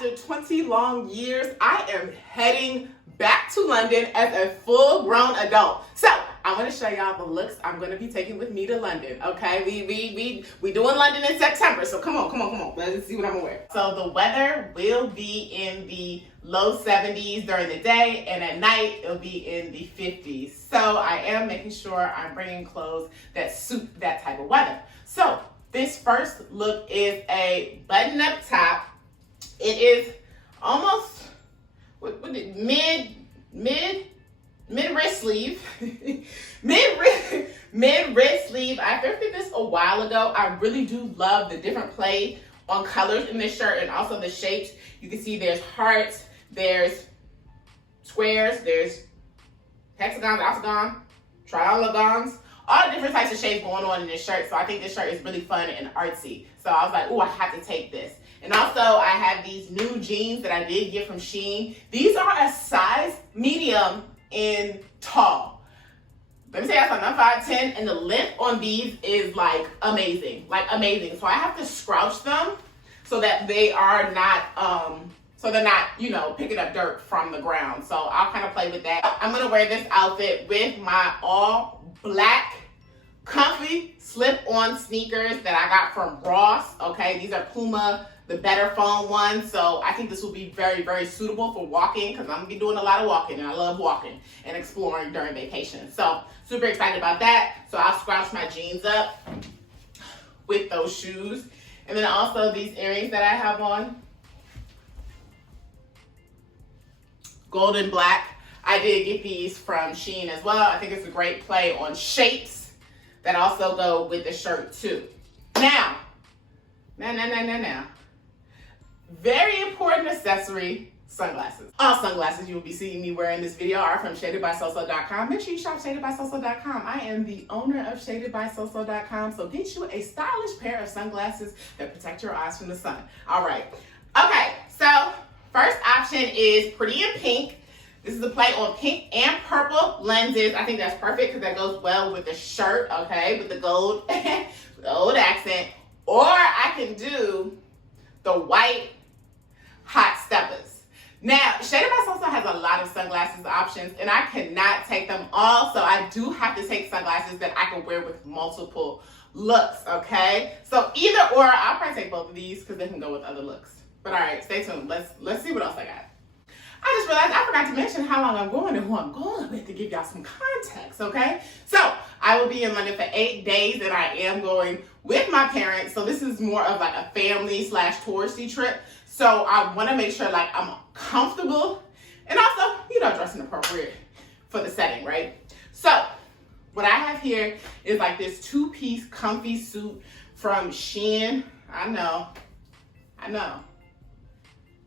after 20 long years, I am heading back to London as a full-grown adult. So I want to show y'all the looks I'm going to be taking with me to London. Okay, we doing London in September, so come on. Let's see what I'm gonna wear. So the weather will be in the low 70s during the day, and at night it'll be in the 50s. So I am making sure I'm bringing clothes that suit that type of weather. So this first look is a button-up top. It is almost mid wrist sleeve. mid wrist sleeve. I thrifted this a while ago. I really do love the different play on colors in this shirt and also the shapes. You can see there's hearts, there's squares, there's hexagons, octagon, triangles, all the different types of shapes going on in this shirt. So I think this shirt is really fun and artsy. So I was like, oh, I have to take this. And also I have these new jeans that I did get from Shein. These are a size medium in tall. Let me say I'm 5'10", and the length on these is like amazing. So I have to scrouch them so that they are not, so they're not, picking up dirt from the ground. So I'll kind of play with that. I'm gonna wear this outfit with my all black, comfy slip-on sneakers that I got from Ross. Okay, these are Puma, the better foam ones. So I think this will be very, very suitable for walking because I'm gonna be doing a lot of walking, and I love walking and exploring during vacation. So super excited about that. So I'll scrouch my jeans up with those shoes. And then also these earrings that I have on, gold and black. I did get these from Shein as well. I think it's a great play on shapes that also go with the shirt too. Now. Very important accessory, sunglasses. All sunglasses you will be seeing me wearing in this video are from shadedbysoso.com. Make sure you shop shadedbysoso.com. I am the owner of shadedbysoso.com, so get you a stylish pair of sunglasses that protect your eyes from the sun. All right. Okay, so first option is Pretty in Pink. This is a play on pink and purple lenses. I think that's perfect because that goes well with the shirt, okay, with the gold, gold accent. Or I can do the white hot steppers. Now, Shaded by Soso has a lot of sunglasses options, and I cannot take them all, so I do have to take sunglasses that I can wear with multiple looks, okay? So either or, I'll probably take both of these because they can go with other looks. But all right, stay tuned. Let's see what else I got. I just realized I forgot to mention how long I'm going and who I'm going with to give y'all some context, okay? So I will be in London for 8 days, and I am going with my parents. So this is more of like a family / touristy trip. So I want to make sure like I'm comfortable and also, dressing appropriate for the setting, right? So what I have here is like this 2-piece comfy suit from Shein. I know,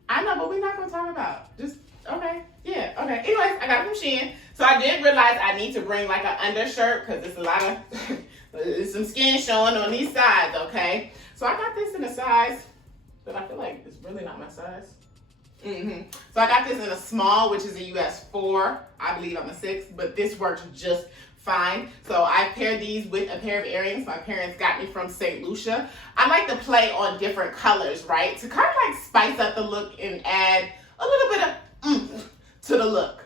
but we're not gonna talk about just okay. Anyways, I got it from Shein. So I did realize I need to bring like an undershirt because there's a lot of there's some skin showing on these sides, okay? So I got this in a size that I feel like it's really not my size. So I got this in a small, which is a US 4. I believe I'm a 6, but this works just fine. So I paired these with a pair of earrings my parents got me from St. Lucia. I like to play on different colors, right? To kind of like spice up the look and add a little bit of oomph to the look.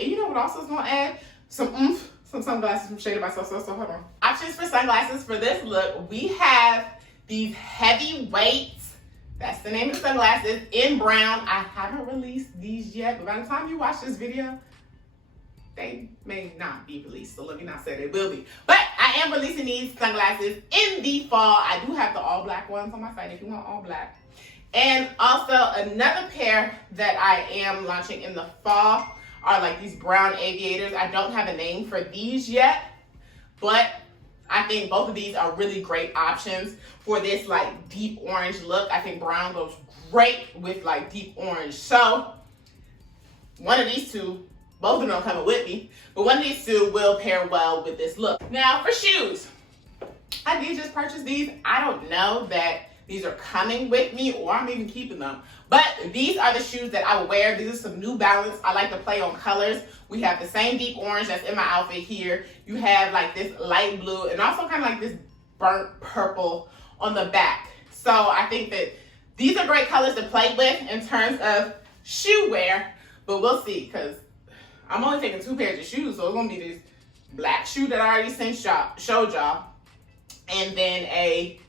And you know what also is gonna add some oomph? Some sunglasses from Shaded by Soso. So hold on. Options for sunglasses for this look, we have these heavyweights. That's the name of the sunglasses in brown. I haven't released these yet, but by the time you watch this video, they may not be released, so let me not say they will be. But I am releasing these sunglasses in the fall. I do have the all black ones on my site if you want all black. And also another pair that I am launching in the fall are like these brown aviators. I don't have a name for these yet, but I think both of these are really great options for this like deep orange look. I think brown goes great with like deep orange. So one of these two, both of them coming with me, but one of these two will pair well with this look. Now for shoes, I did just purchase these. I don't know that these are coming with me or I'm even keeping them, but these are the shoes that I will wear. These are some New Balance. I like to play on colors. We have the same deep orange that's in my outfit here. You have like this light blue and also kind of like this burnt purple on the back. So I think that These are great colors to play with in terms of shoe wear, but we'll see, because I'm only taking 2 pairs of shoes, so it's gonna be this black shoe that I already showed y'all, and then a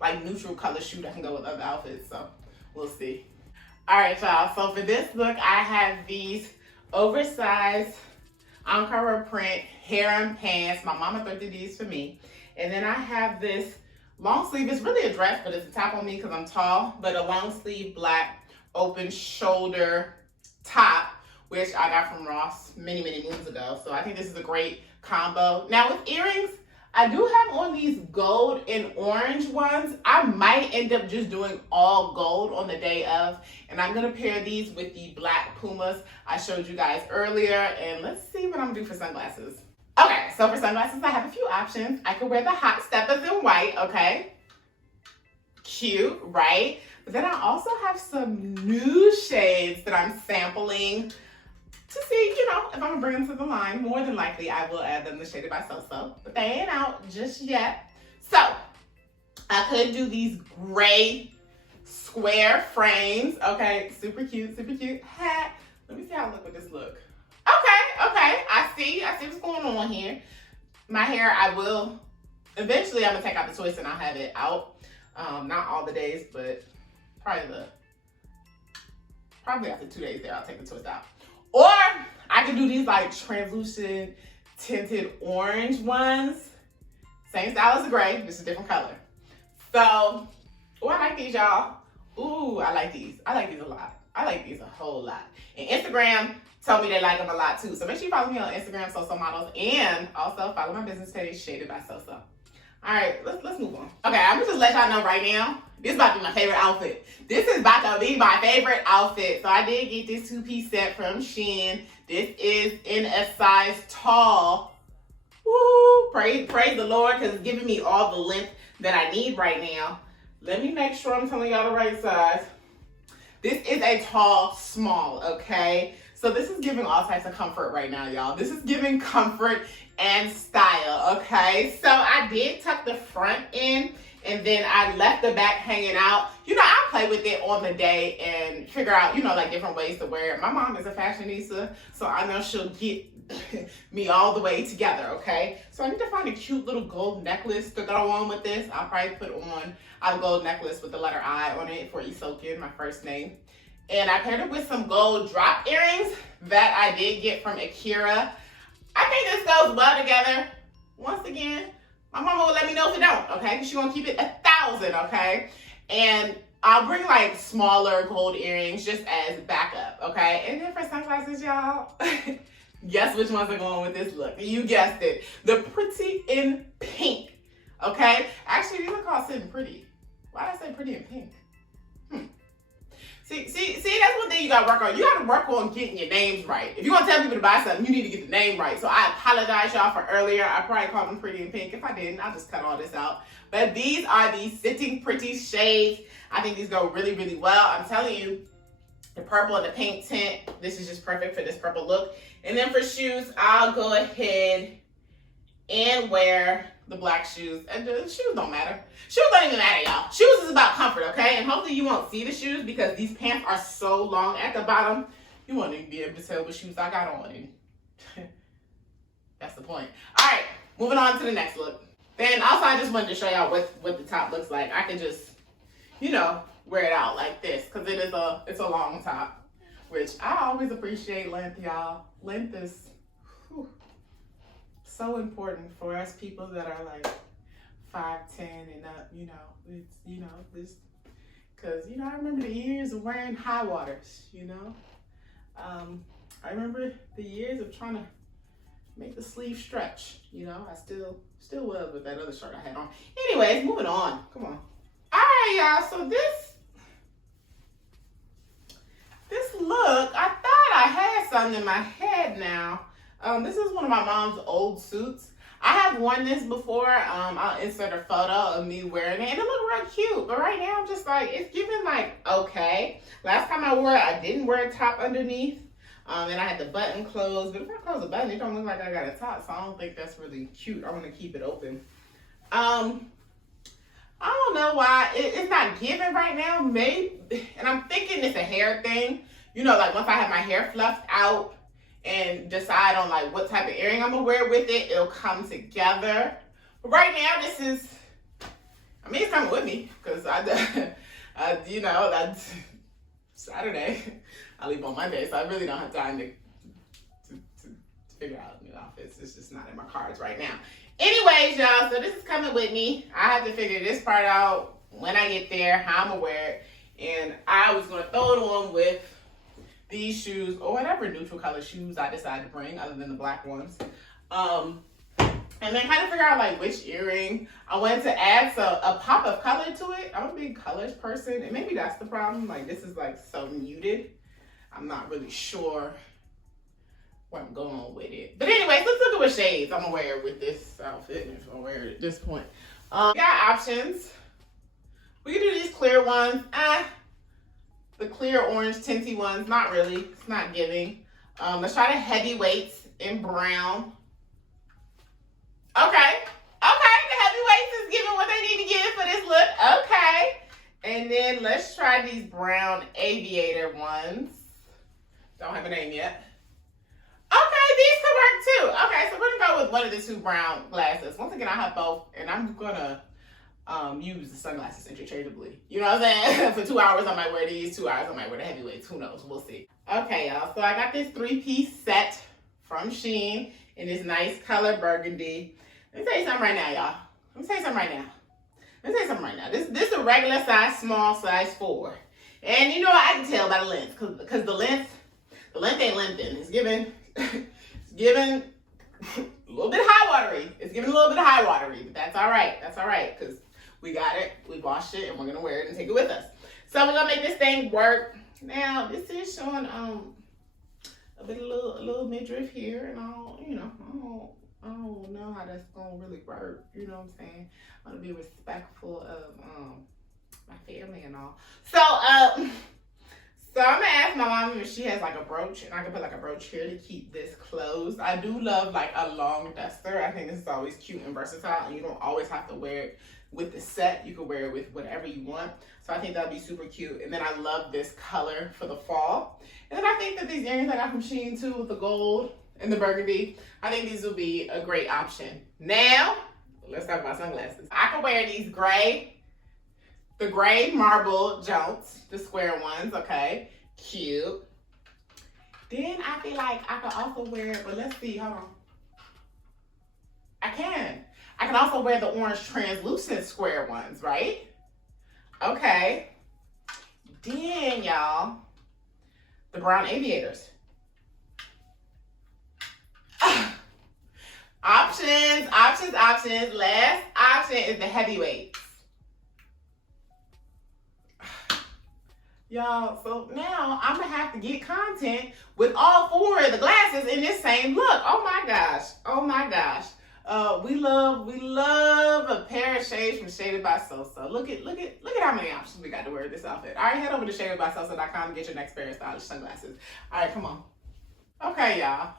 like neutral color shoe that can go with other outfits, so we'll see. All right, y'all, so for this look, I have these oversized Ankara print harem pants. My mama thrifted these for me. And then I have this long sleeve. It's really a dress, but it's a top on me because I'm tall, but a long sleeve black open shoulder top, which I got from Ross many, many moons ago. So I think this is a great combo. Now with earrings, I do have on these gold and orange ones. I might end up just doing all gold on the day of, and I'm gonna pair these with the black Pumas I showed you guys earlier, and let's see what I'm gonna do for sunglasses. Okay, so for sunglasses, I have a few options. I could wear the Hot Steppers in white, okay? Cute, right? But then I also have some new shades that I'm sampling to see, you know, if I'm gonna bring them to the line. More than likely, I will add them to Shaded by So-So, but they ain't out just yet. So, I could do these gray square frames, okay? Super cute, super cute. Hat. Let me see how I look with this look. Okay, I see what's going on here. My hair, eventually I'm gonna take out the twist and I'll have it out. Not all the days, but probably after 2 days there, I'll take the twist out. Or I could do these like translucent tinted orange ones. Same style as the gray, just a different color. So, I like these, y'all. Ooh, I like these. I like these a lot. I like these a whole lot. And Instagram told me they like them a lot too. So make sure you follow me on Instagram, So-So Models, and also follow my business page, Shaded by So-So. All right, let's move on. Okay, I'm gonna just let y'all know right now, this is about to be my favorite outfit. This is about to be my favorite outfit. So I did get this 2-piece set from Shein. This is in a size tall. Woo! Praise the Lord, because it's giving me all the length that I need right now. Let me make sure I'm telling y'all the right size. This is a tall, small, okay? So this is giving all types of comfort right now, y'all. This is giving comfort and style, okay? So I did tuck the front in, and then I left the back hanging out. You know, I play with it on the day and figure out, you know, like different ways to wear it. My mom is a fashionista, so I know she'll get me all the way together, okay? So I need to find a cute little gold necklace to go on with this. I'll probably put on a gold necklace with the letter I on it for Isokin, my first name. And I paired it with some gold drop earrings that I did get from Akira. I think this goes well together. Once again, my mama will let me know if it don't, okay? She's gonna keep it 1,000, okay? And I'll bring like smaller gold earrings just as backup, okay? And then for sunglasses, y'all, guess which ones are going with this look? You guessed it. The Pretty in Pink, okay? Actually, these are called Sitting Pretty. Why did I say Pretty in Pink? See, that's one thing you gotta work on. You gotta work on getting your names right. If you want to tell people to buy something, you need to get the name right. So I apologize, y'all, for earlier. I probably called them Pretty in Pink. If I didn't, I'll just cut all this out. But these are the Sitting Pretty shades. I think these go really, really well. I'm telling you, the purple and the pink tint, this is just perfect for this purple look. And then for shoes, I'll go ahead and wear the black shoes. And the shoes don't matter. Shoes don't even matter, y'all. Shoes is about comfort, okay? And hopefully you won't see the shoes because these pants are so long at the bottom. You won't even be able to tell what shoes I got on. And that's the point. All right, moving on to the next look. Then also I just wanted to show y'all what the top looks like. I can just, you know, wear it out like this because it's a long top, which I always appreciate length, y'all. Length is so important for us people that are like 5'10" and up, you know. It's, you know, this, because, you know, I remember the years of wearing high waters, you know. I remember the years of trying to make the sleeve stretch, you know. I still was with that other shirt I had on. Anyways, moving on. Come on. All right, y'all. So this look, I thought I had something in my head now. This is one of my mom's old suits. I have worn this before. I'll insert a photo of me wearing it, and it looked real cute. But right now, I'm just like, it's giving like, okay. Last time I wore it, I didn't wear a top underneath. And I had the button closed. But if I close the button, it don't look like I got a top, so I don't think that's really cute. I want to keep it open. I don't know why it's not giving right now. Maybe, and I'm thinking it's a hair thing. You know, like once I have my hair fluffed out and decide on like what type of earring I'm gonna wear with it, it'll come together. But right now, this is, I mean, it's coming with me because you know, that's Saturday. I leave on Monday, so I really don't have time to figure out new outfits. It's just not in my cards right now. Anyways, y'all, so this is coming with me. I have to figure this part out when I get there, how I'm gonna wear it. And I was gonna throw it on with these shoes or whatever neutral color shoes I decide to bring other than the black ones. And then kind of figure out like which earring I wanted to add a pop of color to it. I'm a big colors person, and maybe that's the problem. Like this is like so muted. I'm not really sure where I'm going with it. But anyways, let's look at what shades I'm gonna wear with this outfit if I wear it at this point. We got options. We can do these clear ones. The clear orange tinty ones, not really. It's not giving. Let's try the heavyweights in brown. Okay, the heavyweights is giving what they need to give for this look. Okay. And then let's try these brown aviator ones. Don't have a name yet. Okay, these could work too. Okay, so we're gonna go with one of the two brown glasses. Once again, I have both, and I'm gonna use the sunglasses interchangeably. You know what I'm saying? For 2 hours, I might wear these. 2 hours, I might wear the heavyweights. Who knows? We'll see. Okay, y'all. So I got this 3-piece set from Shein in this nice color burgundy. Let me tell you something right now, y'all. This is a regular size, small size 4. And you know what? I can tell by the length, because the length ain't lengthening. It's giving a little bit high watery. But that's all right, because we got it, we washed it, and we're gonna wear it and take it with us. So we're gonna make this thing work. Now this is showing a little midriff here, and I don't know how that's gonna really work. You know what I'm saying? I want to be respectful of my family and all. So so I'm gonna ask my mom if she has like a brooch, and I can put like a brooch here to keep this closed. I do love like a long duster. I think this is always cute and versatile, and you don't always have to wear it with the set. You can wear it with whatever you want. So I think that'd be super cute. And then I love this color for the fall. And then I think that these earrings I got from Shein too, with the gold and the burgundy, I think these will be a great option. Now, let's talk about sunglasses. I can wear these the gray marble Jones, the square ones, okay? Cute. Then I feel like I could also wear, but let's see, hold on. I can also wear the orange translucent square ones, right? Okay. Then, y'all, the brown aviators. Options. Last option is the heavyweights. Y'all, so now I'm gonna have to get content with all 4 of the glasses in this same look. Oh my gosh. We love a pair of shades from Shaded by Sosa. Look at how many options we got to wear this outfit. All right, head over to shadedbysosa.com and get your next pair of stylish sunglasses. All right, come on. Okay, y'all.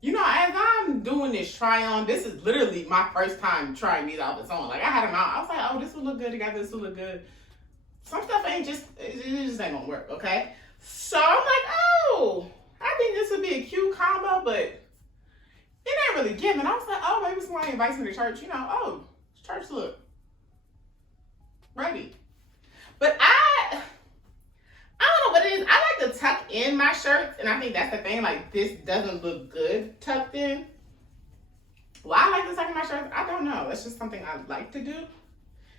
You know, as I'm doing this try on, this is literally my first time trying these outfits on. Like I had them out. I was like, oh, this will look good together. This will look good. Some stuff it just ain't gonna work, okay? So I'm like, oh, I think this would be a cute combo, but it ain't really giving. I was like, oh, maybe somebody invites me to church, church look. Ready. But I don't know what it is. I like to tuck in my shirts, and I think that's the thing. Like, this doesn't look good tucked in. Why I like to tuck in my shirts, I don't know. That's just something I like to do.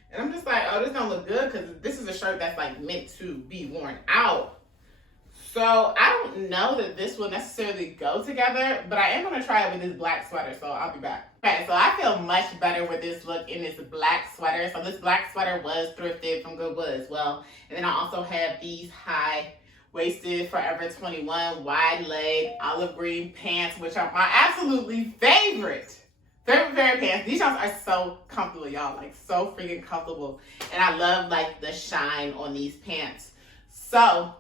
And I'm just like, oh, this don't look good because this is a shirt that's like meant to be worn out. So I don't know that this will necessarily go together, but I am going to try it with this black sweater, so I'll be back. Okay, so I feel much better with this look in this black sweater. So this black sweater was thrifted from Goodwill as well. And then I also have these high-waisted Forever 21 wide leg olive green pants, which are my absolutely favorite pair of pants. These shorts are so comfortable, y'all. Like, so freaking comfortable. And I love, like, the shine on these pants. So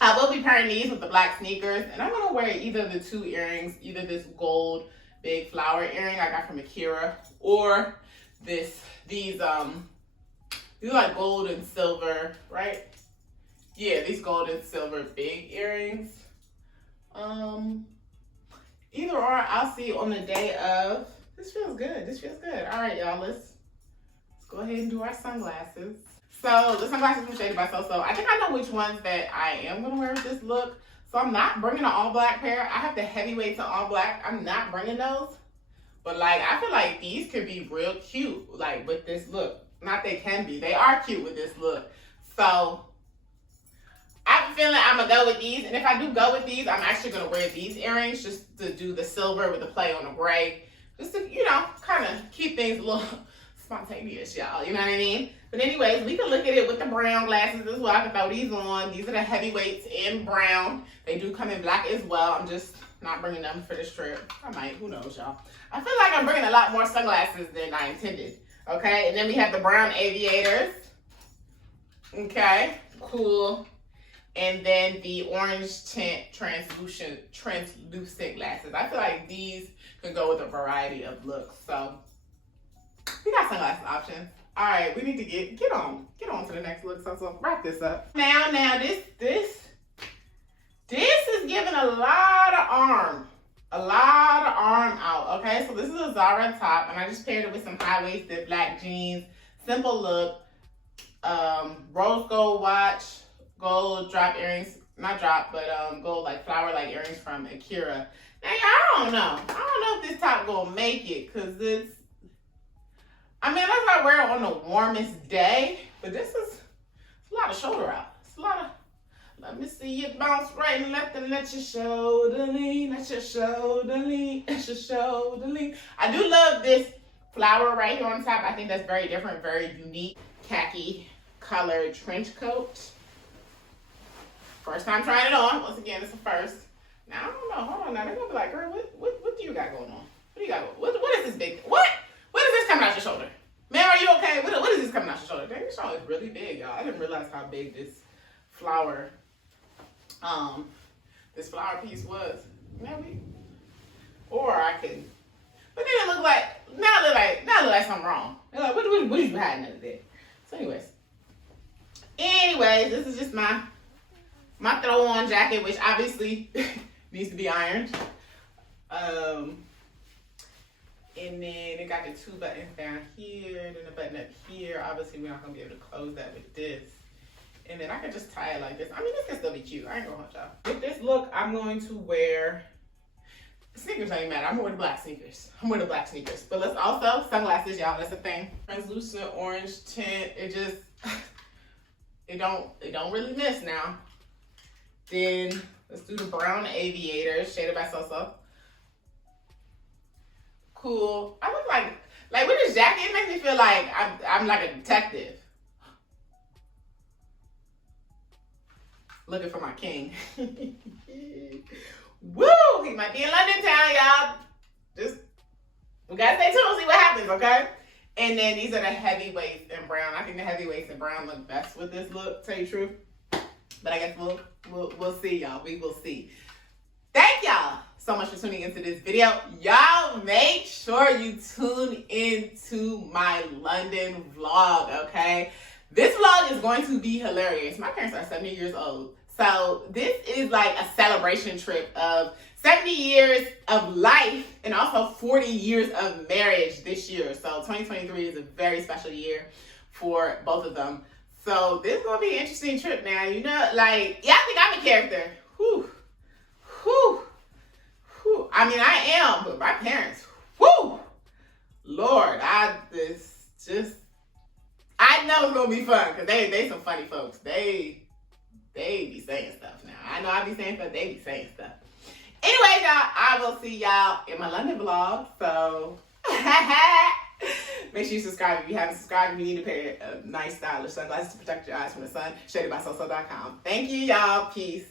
I will be pairing these with the black sneakers. And I'm going to wear either the 2 earrings, either this gold big flower earring I got from Akira, or these These are like gold and silver, right? Yeah, these gold and silver big earrings. Either or, I'll see on the day of. This feels good. This feels good. All right, y'all. Let's go ahead and do our sunglasses. So the sunglasses from Shaded by So. I think I know which ones that I am gonna wear with this look. So I'm not bringing an all black pair. I have the heavyweights in all black. I'm not bringing those. But like, I feel like these could be real cute, like with this look. Not they can be. They are cute with this look. So I have a feeling I'm gonna go with these. And if I do go with these, I'm actually gonna wear these earrings just to do the silver with the play on the gray. Just to, you know, kind of keep things a little spontaneous, y'all. You know what I mean? But anyways, we can look at it with the brown glasses as well. I can throw these on. These are the heavyweights in brown. They do come in black as well. I'm just not bringing them for this trip. I might, who knows, y'all. I feel like I'm bringing a lot more sunglasses than I intended. Okay, and then we have the brown aviators. Okay, cool. And then the orange tint translucent glasses. I feel like these can go with a variety of looks. So we got sunglasses options. All right, we need to get on to the next look. So wrap this up. Now this is giving a lot of arm out. Okay, so this is a Zara top, and I just paired it with some high-waisted black jeans. Simple look. Rose gold watch, gold drop earrings, not drop, but gold like flower like earrings from Akira. Now I don't know if this top gonna make it, cause it's. I mean, unless I wear it on the warmest day, but this is a lot of shoulder out. It's a lot of. Let me see you bounce right and left and let your shoulder lean, let your shoulder lean, let your shoulder lean. I do love this flower right here on top. I think that's very different, very unique. Khaki colored trench coat. First time trying it on. Once again, it's a first. Now, I don't know. Hold on now. They're going to be like, girl, what do you got going on? What do you got going on? What is this big? What is this coming out your shoulder? Man, are you okay? What is this coming out your shoulder? Dang, this shoulder is really big, y'all. I didn't realize how big this flower piece was. Or I could, but then it looked like, now it look like something wrong. They're like, what are you hiding under there? So anyways, this is just my throw on jacket, which obviously needs to be ironed. And then it got the 2 buttons down here, then a button up here. Obviously, we're not gonna be able to close that with this. And then I can just tie it like this. I mean, this can still be cute. I ain't gonna hold y'all. With this look, I'm going to wear sneakers. Don't even matter. I'm gonna wear the black sneakers. But let's also sunglasses, y'all. That's the thing. Translucent orange tint. It just it don't really miss now. Then let's do the brown aviators, Shaded by So. Cool. I look like with this jacket, it makes me feel like I'm like a detective. Looking for my king. Woo! He might be in London town, y'all. Just, we gotta stay tuned and see what happens, okay? And then these are the heavyweights in brown. I think the heavyweights in brown look best with this look, tell you the truth. But I guess we'll see, y'all. We will see. Thank y'all so much for tuning into this video. Y'all make sure you tune into my London vlog, okay? This vlog is going to be hilarious. My parents are 70 years old. So this is like a celebration trip of 70 years of life and also 40 years of marriage this year. So 2023 is a very special year for both of them. So this is going to be an interesting trip now. You know, like, y'all think I'm a character. Whew. I mean, I am, but my parents, whew. Lord, I know it's going to be fun because they some funny folks. They be saying stuff now. I know I be saying stuff, they be saying stuff. Anyway, y'all, I will see y'all in my London vlog. So, make sure you subscribe if you haven't subscribed. If you need a pair of nice stylish sunglasses to protect your eyes from the sun, shadedbySoSo.com. Thank you, y'all. Peace.